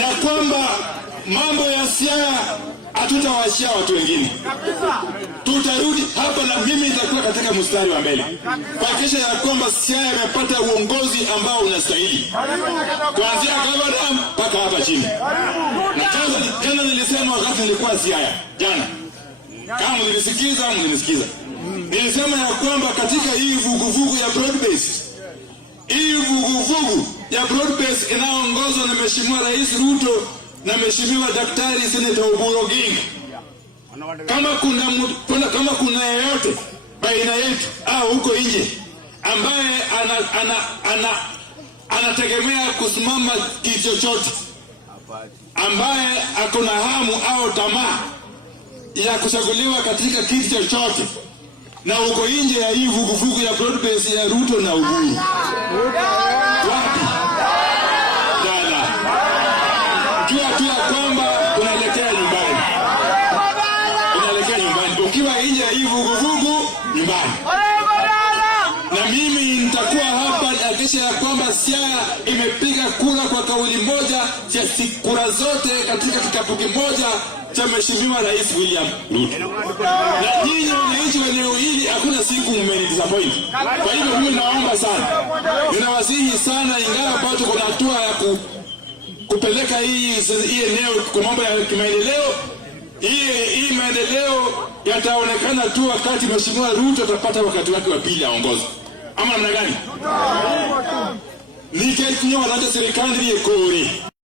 ya kwamba mambo ya Siaya hatutawashia watu wengine. Tutarudi hapa na mimi nitakuwa katika mstari wa mbele kuhakikisha ya kwamba Siaya imepata uongozi ambao unastahili, kuanzia gavana mpaka hapa chini. Na jana nilisema wakati nilikuwa Siaya jana, kama mlisikiza, nilisema ya kwamba katika hii vuguvugu ya broad-based, inayoongozwa na Mheshimiwa Rais Ruto na Mheshimiwa Daktari Senator Oburu Oginga, kama kuna yeyote baina yetu au huko nje ambaye anategemea kusimama kichochote, ambaye akona hamu au tamaa ya kuchaguliwa katika kiti chochote na uko nje ya hii vuguvugu ya broad-based ya Ruto na Oburu, wapi? Dada, jua kwamba unaelekea nyumbani. Ukiwa nje ya hii vuguvugu, nyumbani. Na mimi nitakuwa hapa akisha ya kwamba Siaya imepiga kura kwa kauli moja, kura zote katika kikapu kimoja cha Mheshimiwa Rais William Ruto. Na nyinyi wananchi wa eneo hili hakuna siku mmenidisappoint. Kwa hivyo mimi naomba sana, ninawasihi sana, ingawa bado kuna hatua ya kupeleka hii eneo kwa mambo ya kimaendeleo, hii maendeleo yataonekana tu wakati Mheshimiwa Ruto atapata wakati wake wa pili aongoze. Ama namna gani? Nikitunyo wanaje serikali ni ekori.